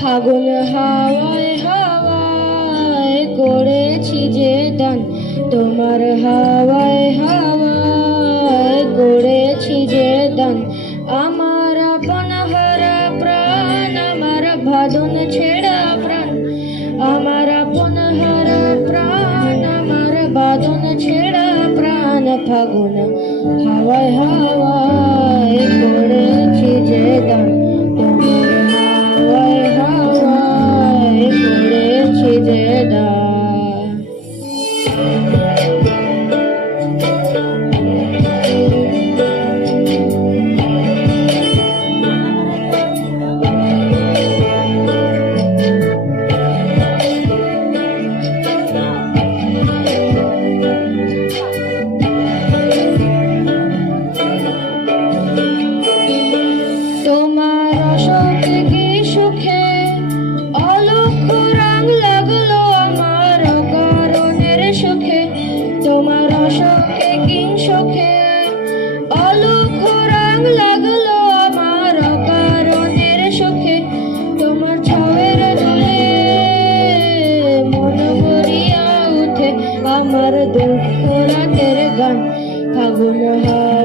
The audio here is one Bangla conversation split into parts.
ফাগুন হাওয়ায় ফাগুন হাওয়ায় হাওয়ায় করেছি যে দান অসুখে কি সুখে অলক্ষ লাগল আমার সুখে। তোমার অসুখে সুখে লাগল আমার সুখে। তোমার ছয়ের উঠে। আমার দুঃখ রাতের গান ফাগুন হাওয়ায়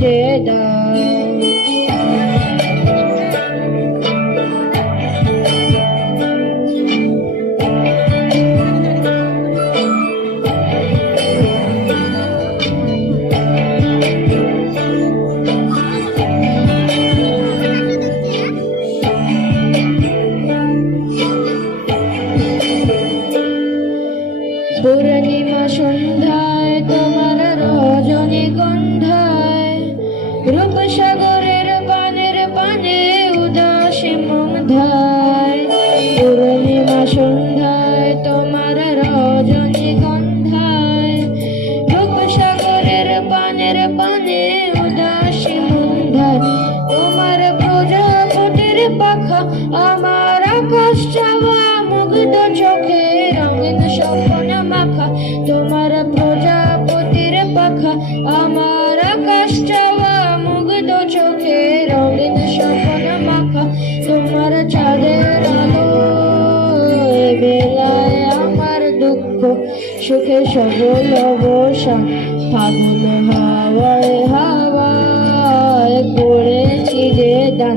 করেছি যে পাখা, আমার আকাশ চাওয়া মুগ্ধ চোখে রঙিন স্বপ্ন মাখা, তোমার প্রজাপতির পাখা, আমার আকাশ চাওয়া মুগ্ধ চোখে রঙিন স্বপ্ন মাখা, তোমার চাঁদের আলো বেলায় আমার দুঃখ, সুখে সবল অবসান ফাগুন হাওয়ায় হাওয়ায় করেছি যে দান।